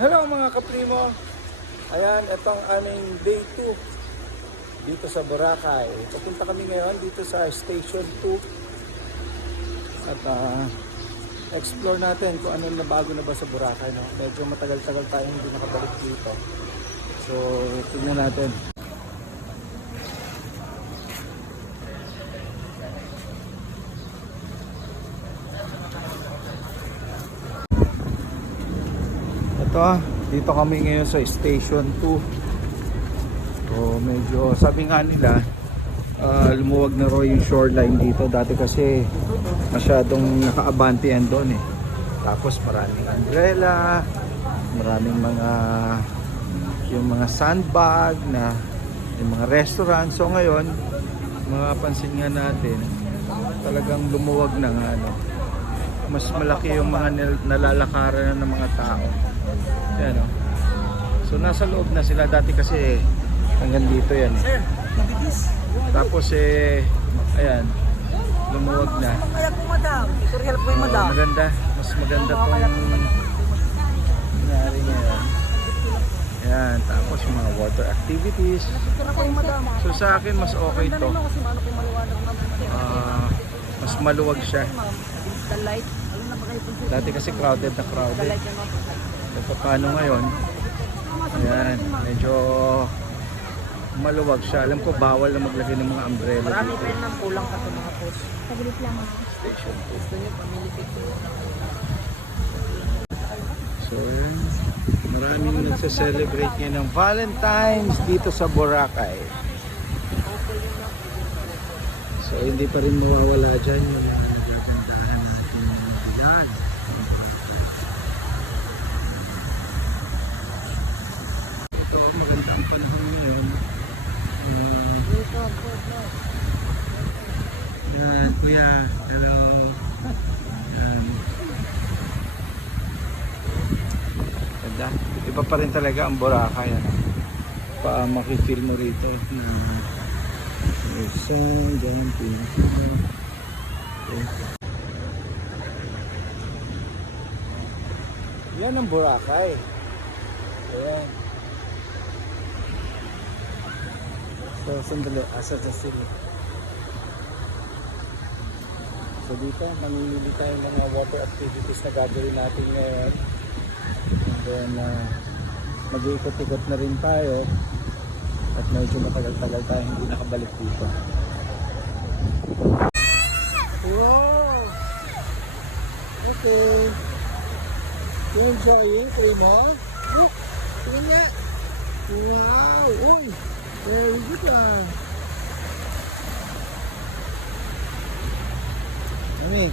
Hello mga kaprimo. Ayan, itong aming day 2 dito sa Boracay. Papunta kami ngayon dito sa Station 2 at explore natin kung ano na bago na ba sa Boracay. No? Medyo matagal-tagal tayo hindi nakabalik dito. So, tingnan natin. Ito, dito kami ngayon sa Station 2. So medyo, sabi nga nila, lumuwag na raw yung shoreline dito. Dati kasi masyadong naka-abante yan doon eh. Tapos maraming umbrella, maraming yung mga sandbag na yung mga restaurant. So ngayon, pansin nga natin, talagang lumuwag na nga, ano. Mas malaki yung mga nalalakaran ng mga tao. Yan, no? So nasa loob na sila. Dati kasi hanggang dito yan eh. Sir, mabilis. Tapos ayan, lumuwag na. Kaya po madam, tutorial po yung madam. Maganda, mas maganda tong nangyari ngayon. Ayan, tapos yung mga water activities. So sa akin mas okay to. Mas maluwag siya. Dati kasi crowded na crowded. So paano ngayon? Ayan, medyo maluwag siya. Alam ko bawal na maglagay ng mga umbrella dito. Marami pa yun ng kulang ka ito mga post. Saglit lang. Station 2. Gusto nyo, family picture. So, maraming nagse-celebrate ngayon ng Valentine's dito sa Boracay. So, hindi pa rin mawawala dyan yung mga nagagandahan natin ng bilan. Ito, maganda ang panahon ngayon. Yan, kuya. Hello. Yan. Ganda. Iba pa rin talaga ang Boracay. Ano? Makifeel mo rito na may sun, dyan, pinaka. Okay. Yan ang Boracay. Ayan. So, sandali. Asa sa sili. So, dito, mamimili tayo ng mga water activities na gagawin natin ngayon. And then, mag-iikot-ikot na rin tayo. At medyo matagal-tagal tayo hindi nakabalik dito. Wow! Okay. You enjoying, Primo? Look! Tingnan nga! Wow! Uy! Very good ah! Mami!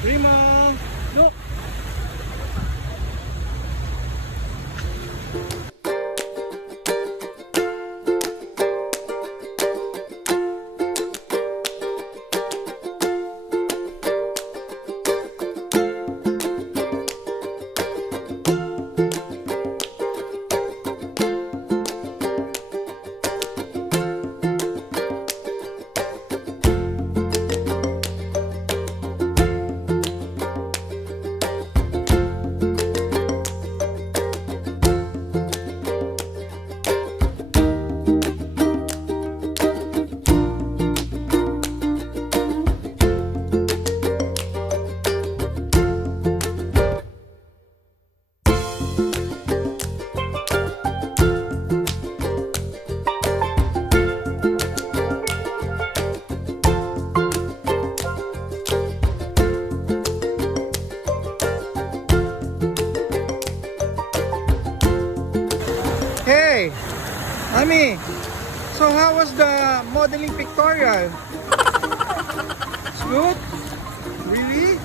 Primo! Look! Hey, Ami, so how was the modeling pictorial? It's good? Really?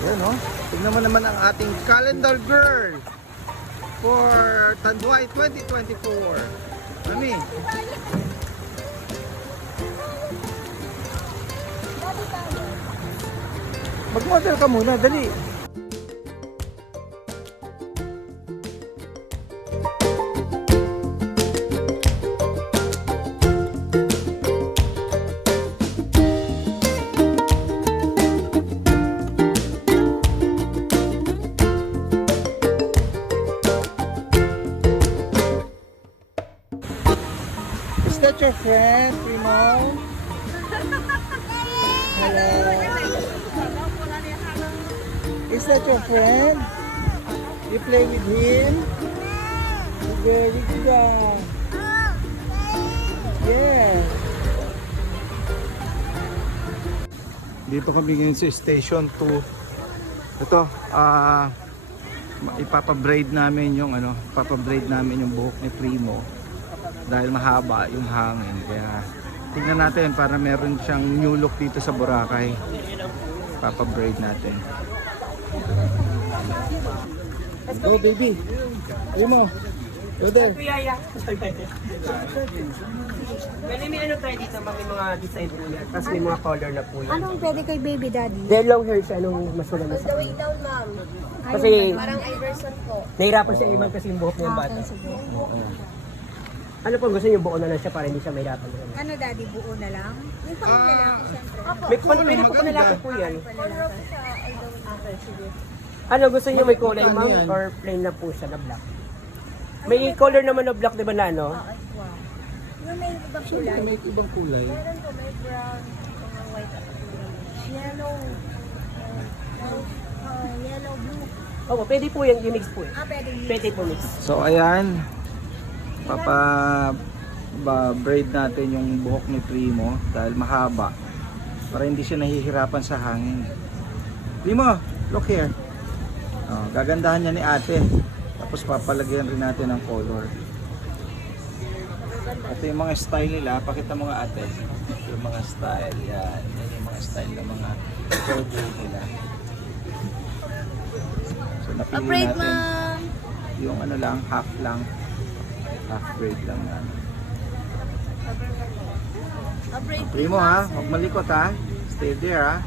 Ayan o, tignan mo naman ang ating calendar girl for Tanduay 2024. Ami. Mag-model ka muna, dali. that your friend, Primo? Hello. Is that your friend? You play with him? Very good. Yeah. Dito kami ngayon sa Station 2. Ito, ipapabraid namin yung ipapabraid namin yung buhok ni Primo dahil mahaba yung hangin. Kaya tingnan natin para meron siyang new look dito sa Boracay. Ipapabraid natin. Go baby. Primo. Go there. Pwede may ano tayo dito, may mga design po yan. Tapos may mga color na po yan. Anong pwede kay baby daddy? Then long hair siya, anong mas maganda sa kanya. down, ma'am. Kasi Parang Iverson po. nahirapan siya iman kasi yung buhok niya yung bata. Okay, sige. Ano po, gusto niyo buo na lang siya para hindi siya mahirapan. Ano daddy, buo na lang? Yung pang lalaki, syempre. May pwede po panlalaki po yan. Okay, sige. Ano, gusto niyo may kulay Ano ma'am yan? or plain na po siya na black? May color naman na black, di ba na ano? Wow. Yung may ibang kulay. May ibang kulay. Meron po, may brown, mga white, yellow, yellow, blue. Oo, pwede po yan, yung mix po eh. Pwede yun. Pwede po mix. So ayan, braid natin yung buhok ni Primo dahil mahaba para hindi siya nahihirapan sa hangin. Primo, look here. Oh, gagandahan niya ni ate. Tapos papalagyan rin natin ng color. Ito yung mga style nila. Pakita mo nga ate. Yung mga style. Yan. Yan yung mga style ng mga hair braid nila. So napili natin yung ano lang, half lang. Half braid lang yan. Primo ha, huwag malikot ha. Stay there ha.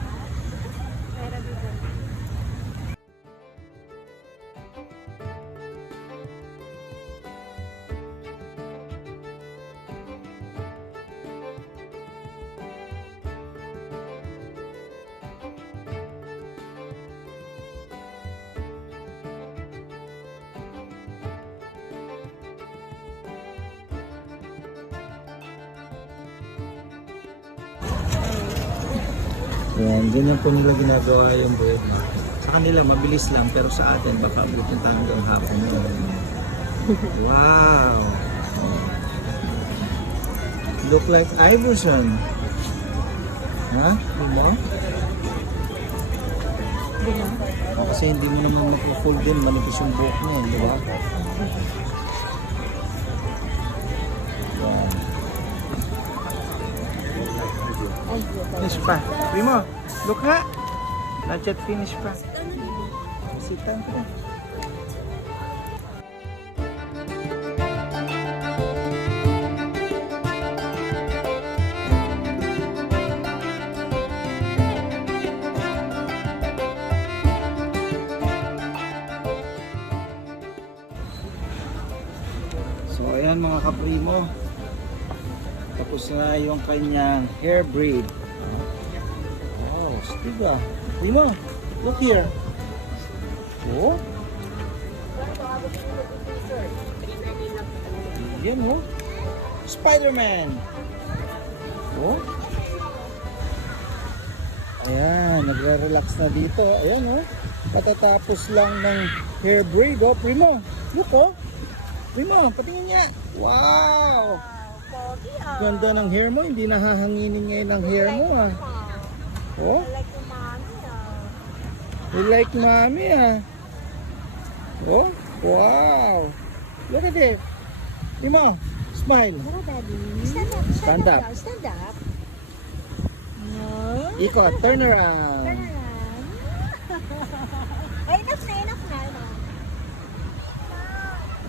Yan, ganyan po nila ginagawa yung bread na. Sa kanila mabilis lang pero sa atin baka abutin tayo hanggang hapon yun. Wow! Look like Iverson. Ha? Diba? Oh, kasi hindi mo naman mapu-fold din, manipis yung buhok mo, di ba? Yan. Finish pa. Primo, look nga. Not yet finish pa. Sit down ka na. So ayan mga kaprimo. Tapos na yung kanyang hair braid. Oh, diba? Primo, look here. Oh. Yan oh. Spider-Man. Oh. Ayan, nagre-relax na dito. Ayan oh. Patatapos lang ng hair braid oh. Primo, look oh. Primo, patingin niya. Wow! Ganda ng hair mo, hindi nahahanginin ngayon ang hair mo ah. Oh? You like mommy ah. Oh? Wow! Look at it. Primo, smile. Hello, daddy. Stand up. Stand up. Stand up. Ikot, turn around. Turn around. Ay, enough na, enough na.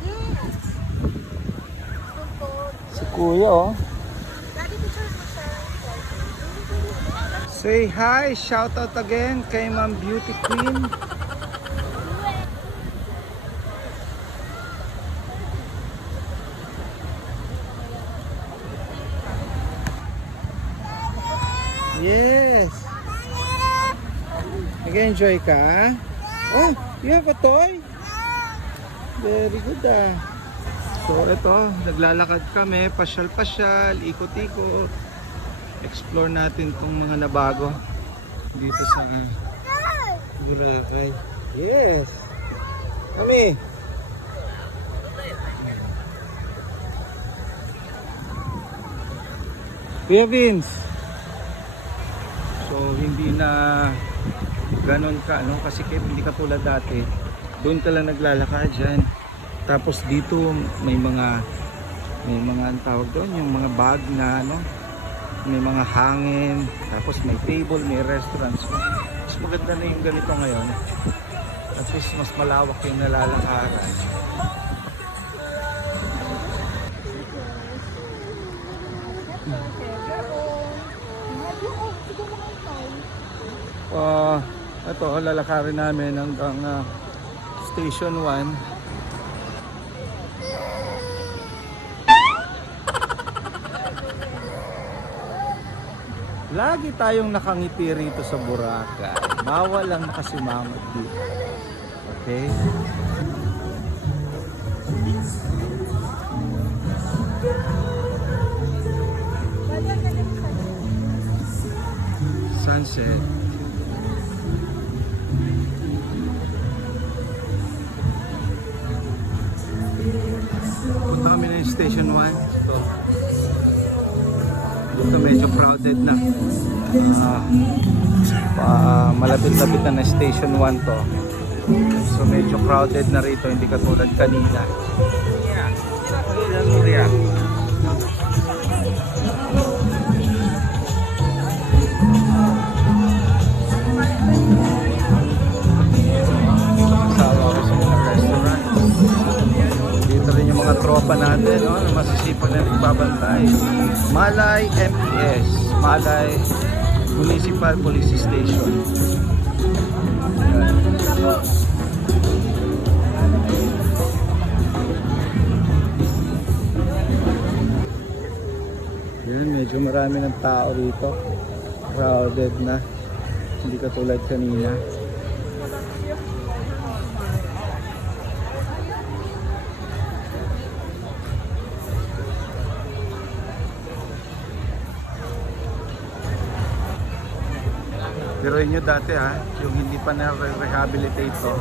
Yes. Si Kuya oh. Daddy, picture mo siya. Say hi, shout out again kay Ma'am Beauty Queen. Yes. Nag-enjoy ka? Oh, you have a toy? Very good ah. So ito, naglalakad kami, pasyal-pasyal, ikot-ikot. Explore natin tong mga nabago dito sa Boracay. Yes! Kami! Kuya Vince! So hindi na ganon ka, no? Kasi hindi ka tulad dati. Doon ka lang naglalakad dyan. Tapos dito may mga ang tawag doon, yung mga bag na ano, may mga hangin, tapos may table, may restaurants. Mas maganda na yung ganito ngayon. At least mas malawak yung nalalakaran. Ito, lalakarin namin hanggang Station 1. Lagi tayong nakangiti rito sa Boracay. Bawal lang makasimangot dito. Okay? Sunset. Punta kami na yung Station 1. Dito medyo crowded na. Malapit-lapit na Station 1 to. So medyo crowded na rito, hindi katulad kanina. Kasama ko sa mga restaurant. Dito rin yung mga tropa natin, no? Na masisipag na nagbabantay. Malay MPS, Malay Municipal Police Station. Ayan. Yun, medyo marami ng tao dito. Crowded na. Hindi katulad kanina. Pero nyo dati yung hindi pa na-rehabilitate to.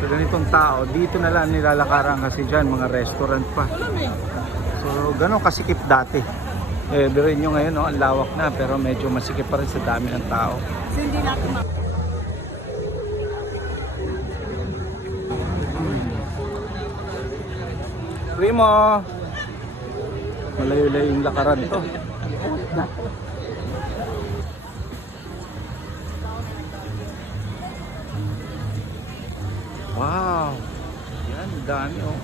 So ganitong tao, dito na lang nilalakaran kasi dyan, mga restaurant pa. So ganon kasikip dati. Pero nyo ngayon, no, ang lawak na pero medyo masikip pa rin sa dami ng tao. Primo! Malayo-layo yung lakaran to. Wow! Yan, dami oh.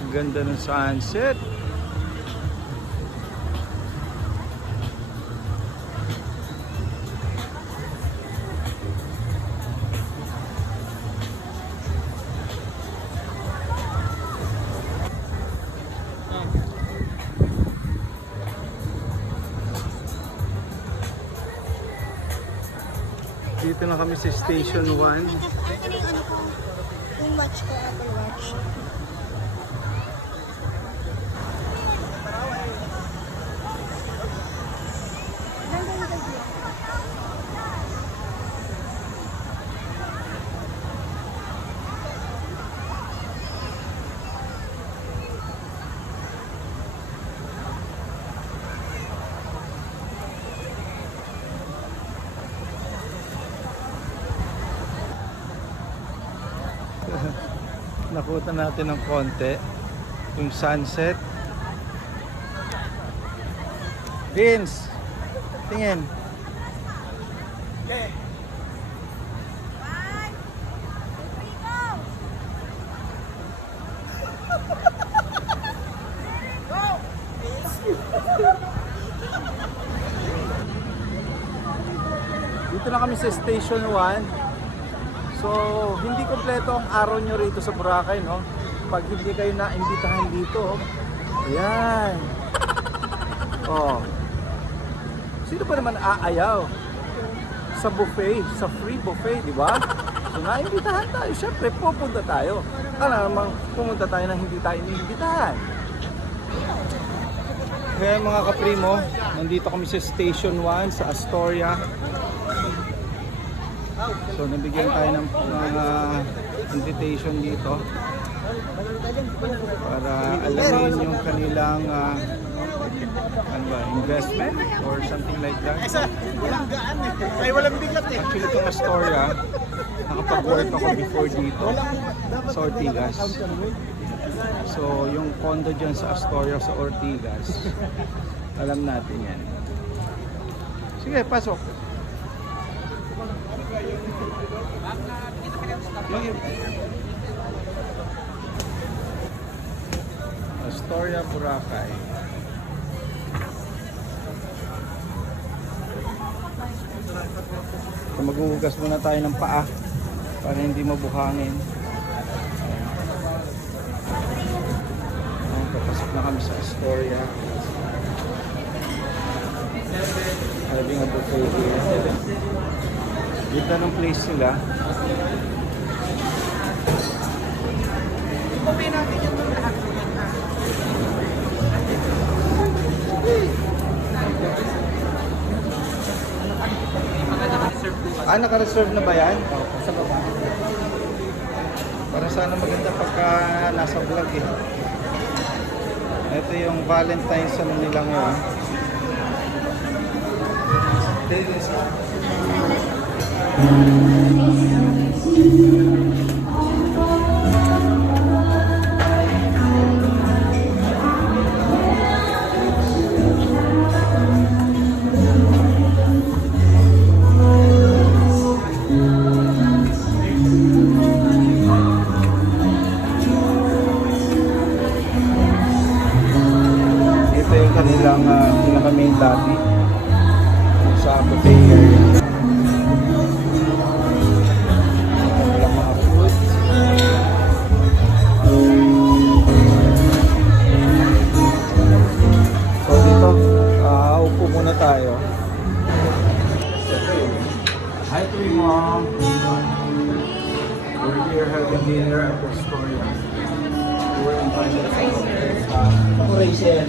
Ang ganda ng sunset. Dito na kami sa Station 1. Ano yung ano ko? Yung watch ko, Apple Watch. Nakutan natin ng konti yung sunset. Vince, tingin. Dito na kami sa Station 1. So, hindi kompleto ang araw nyo rito sa Boracay, no? Pag hindi kayo naimbitahan dito, ayan. Oh. Sino pa naman aayaw sa buffet, sa free buffet, di ba? So naimbitahan tayo, syempre pupunta tayo. Kaya namang pumunta tayo nang hindi tayo iniimbitahan. Kaya mga kaprimo, nandito kami sa Station 1 sa Astoria. So nabigyan tayo ng mga invitation dito para alamin yung kanilang ano ba, investment or something like that. Walang gaan eh. Ay, walang bigat eh. Actually itong Astoria, nakapag-work ako before dito sa Ortigas. So yung condo dyan sa Astoria sa Ortigas, alam natin yan. Sige, pasok. Astoria, Boracay. So maghuhugas muna tayo ng paa para hindi mabuhangin. Papasok na kami sa Astoria. Having a buffet here. Ganda ng place nila. Naka-reserve na ba yan? Sa baba. Para sana maganda pagka nasa vlog eh. Ito yung Valentine's ano nila ngayon. Ito yung kanilang pinaka-main lobby sa buffet area. Walang mga food. So dito, upo muna tayo. Hi Primo! We're here having dinner at Astoria. We're invited sa Racer.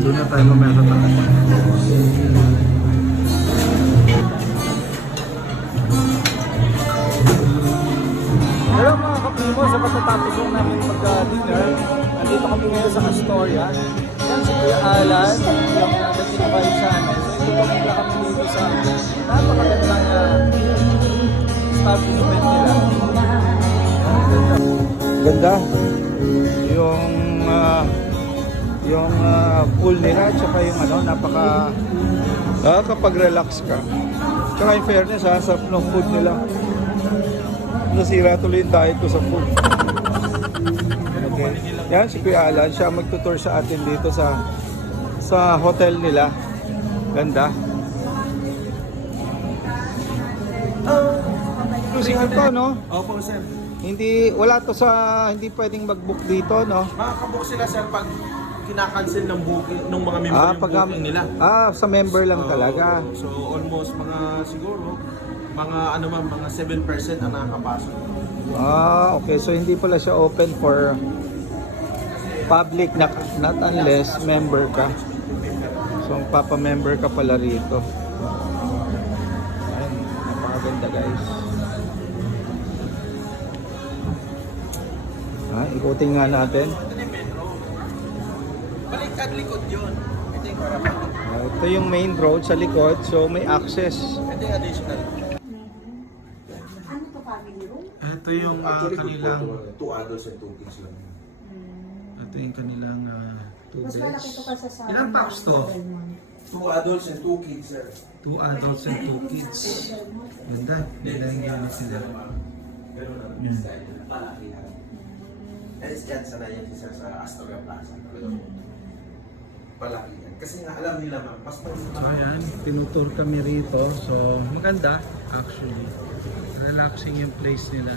Doon na tayo mamaya sa taas. Hello mga kaprimo, sa patatapos lang namin mag-dinner, nandito kami ngayon sa Astoria. Yan si Kuya Alan, yung nag-invite sa amin. So ito kami dito sa napakagandang establishment nila. Ganda. Yung pool nila, tsaka yung nakakapag-relax ka. Tsaka in fairness sarap ng food nila. Nasira tuloy yung diet ko sa food. Okay. Yan si Kuya Alan, siya magtutour sa atin dito sa hotel nila. Ganda. Inclusive to, no? Opo, sir. Hindi pwedeng mag-book dito, no? Makakabook sila, sir, pag kinakancel ng booking ng mga member yung booking nila. Sa member lang talaga. So almost mga 7% ang nakakapasok. Okay. So hindi pala siya open for public, not unless member ka. So papa-member ka pala rito. Ayun, napakaganda guys. Ikutin nga natin. Baliktad likod yun. Ito yung harapan. Ito yung main road sa likod, so may access. Ito yung additional. Ano to, family room? Ito yung kanilang 2 adults and 2 kids lang. ito yung kanilang Mas malaki to kasi sa... Ilang packs to? 2 adults and 2 kids, sir. 2 adults and 2 kids. Ganda. Ganda yung gamit nila. Ganun ang Yan. style. Palakihan. And yan, sanay yan isa sa Astoria Plaza. Talagang palaki yan. Kasi nga alam nila ma'am, mas So ayan, tinutour kami rito. So maganda actually. Relaxing yung place nila.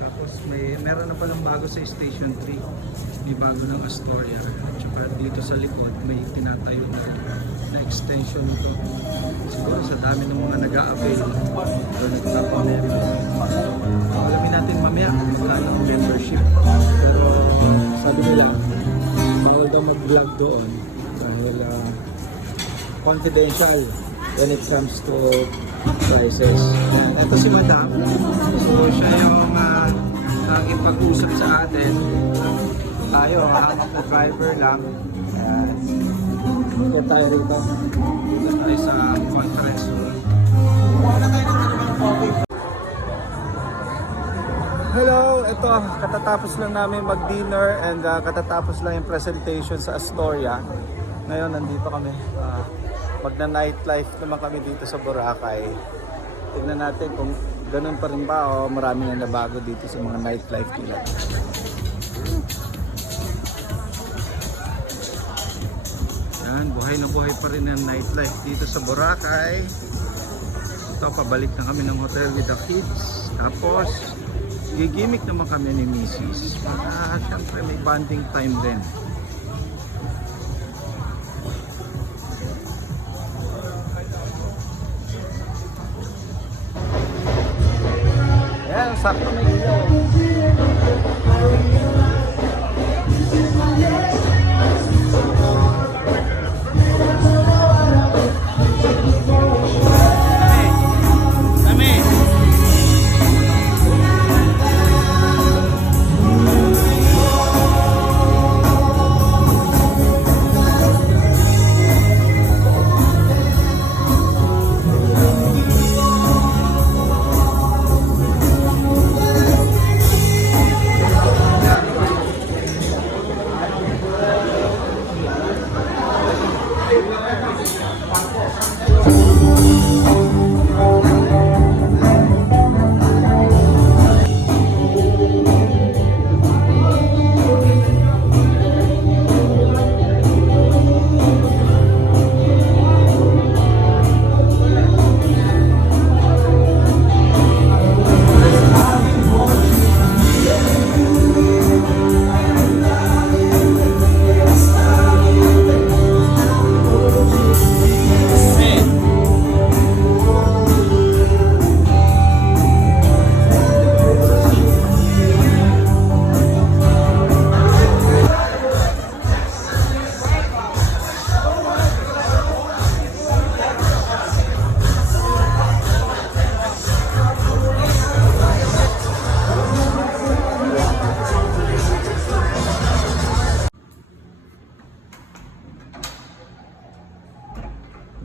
Tapos meron na palang bago sa Station 3. May bago ng Astoria. Tsaka dito sa likod may tinatayo na extension nito. Siguro sa dami ng mga nag-a-avail. So nagpapameri. Alamin natin mamaya kung magkano ang membership. Pero sabi nila, bawal daw mag-vlog doon dahil confidential when it comes to prices. Ito si Madam. So siya yung laging pag-usap sa atin. Tayo, hama po driver lang. Kaya tayo rito. Dito tayo sa conference room. Hello! Ito, katatapos lang namin mag-dinner and katatapos lang yung presentation sa Astoria. Ngayon, nandito kami. Magna-nightlife naman kami dito sa Boracay. Tignan natin kung ganun pa rin ba o marami na nabago dito sa mga nightlife nila. Yan, buhay na buhay pa rin ang nightlife dito sa Boracay. Ito, pabalik na kami ng hotel with the kids. Tapos, gigimik naman kami ni Mrs. Siyempre may bonding time din. Ayan, sakto may ilaw. Kami.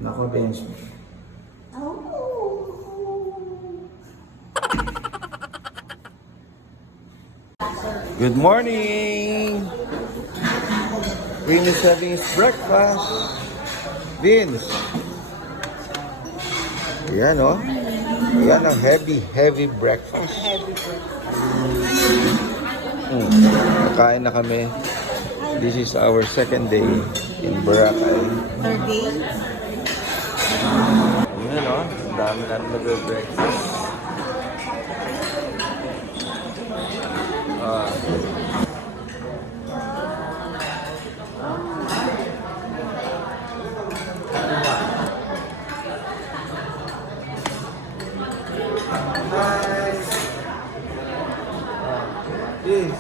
Nako, bench. Good morning! Vin is having his breakfast. Vince! Ayan o. Ayan ang heavy breakfast. Nakain na kami. This is our second day in Boracay. Third day? Ayan o. Ang dami namin nag-breakfast. Yes.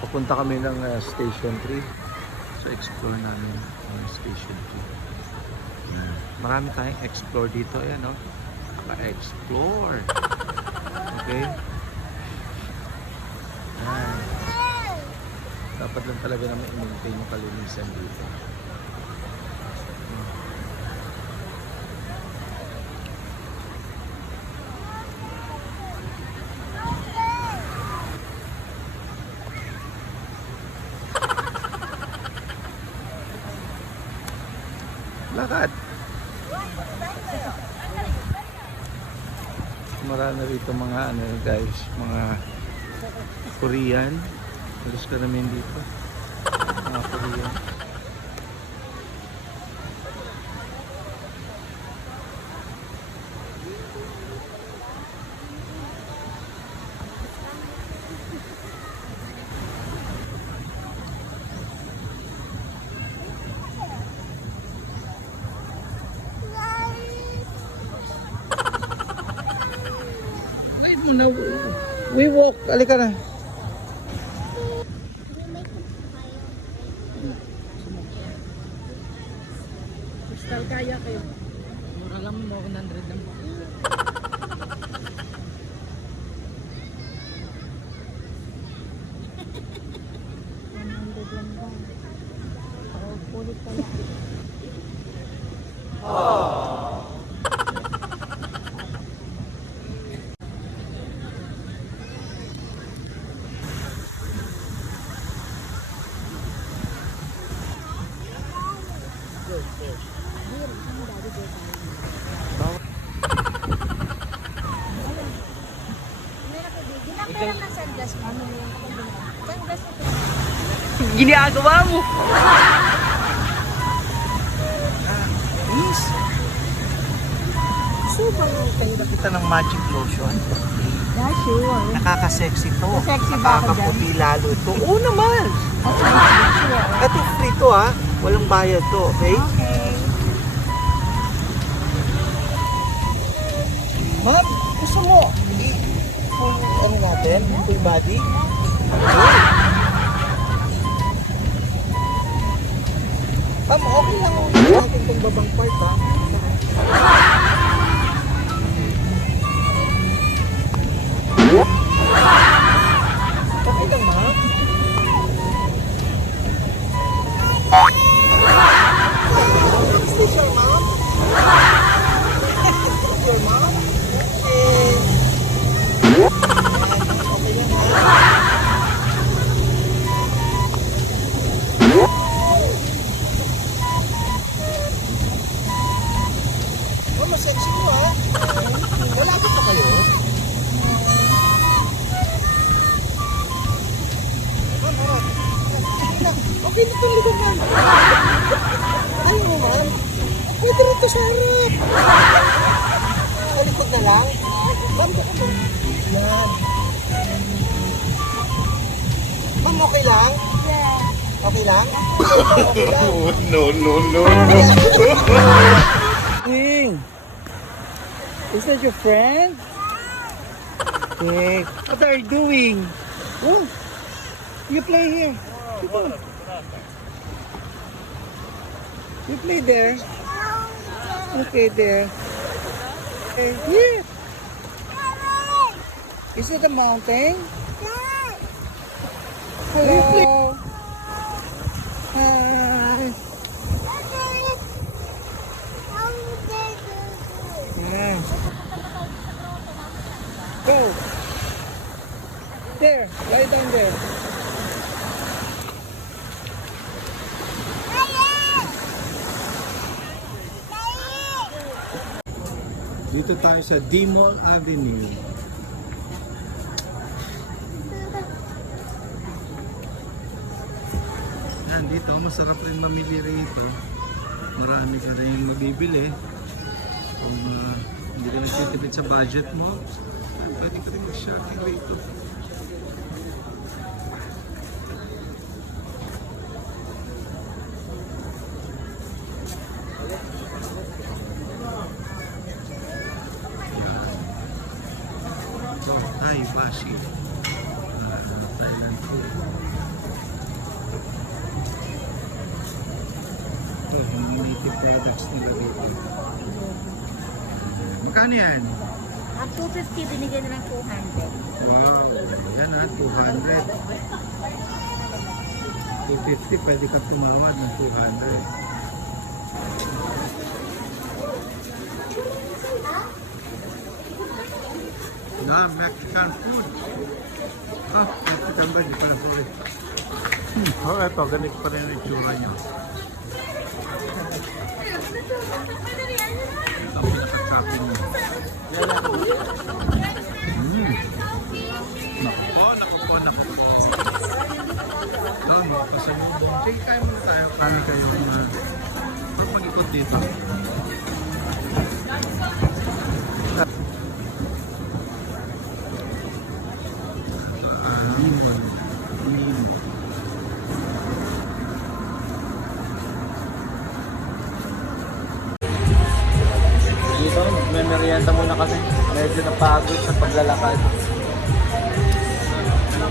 Papunta kami ng Station 3. So explore namin ang Station 3. Marami tayong explore dito. Ayan o. Explore. Okay. Ayan. Dapat lang talaga naman i-maintain yung kalinisan dito. Lakad. Marami rito mga ano guys, mga Korean. Halos karamihan dito. Mga Korean. We walk. Alika na. Crystal kaya kayo. Mura lang mo, 100 lang. Pulit kaya. Ginagawa ng sunglass mo. Sunglass mo. Ginagawa mo! Miss. So ba tayo kita ng magic lotion? Yeah, sure. Nakaka-sexy to. Sexy ba ako Nakakaputi lalo to. Oo naman. Sure. Ito free to ha. Walang bayad to, okay? Okay. Ma'am, gusto mo full ano natin? Full body? Ma'am, okay lang natin itong babang part ha. Okay lang ma'am. Is this your mom? Is this your mom? Okay. Okay yan ha. Mama, sexy mo ha. Malapit pa kayo? Mama, okay na itong lugar, ma'am. Ano mo, ma'am? Pwede rito sa harap. Sa likod na lang? Ma'am, baka mo. Yan. Ma'am, okay lang? Okay lang? Okay lang. No. Ding! Is that your friend? Hey, what are you doing? Oh, you play here. You play there. Okay, there. Okay, here. Is it a mountain? Hello. Hi. Yeah. Go. There, lie down there. Dito tayo sa D-Mall Avenue. Yan, dito masarap rin mamili rito. Marami ka rin mabibili. Kung hindi ka nagtitipid sa budget mo, pwede ka rin mag-shopping rito. So, Thai Bashi. Thailand food. Ito, yung native products nila dito. Magkano yan? Ang 250 binigyan na ng 200. Wow, yan ha, 200. 250, pwede ka tumawad ng 200. Na, Mexican food. Ah, Mexican ba? Di pala, sorry. Oh, eto, ganit pa rin ang itsura nyo. Ito ang pinaka-chopping mo. Naku po. Doon, pasalubong. Sige, kain muna tayo. Kami kayo. Pero pag-ikot dito. Dito, magme-merienda muna kami. Medyo napagod sa paglalakad.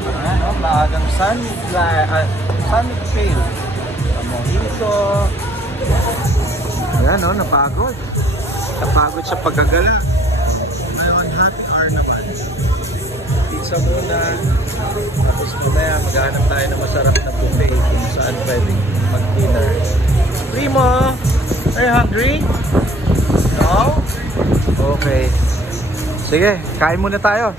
Ayan, oh, maagang sunny trail. Mojito. Ayan, oh, napagod. Napagod sa paggagala. Ngayon, happy hour naman. Pizza muna. Tapos mamaya, maghahanap tayo ng masarap na buffet kung saan pwedeng mag-dinner. Primo, are you hungry? No? Okay. Sige, kain muna tayo.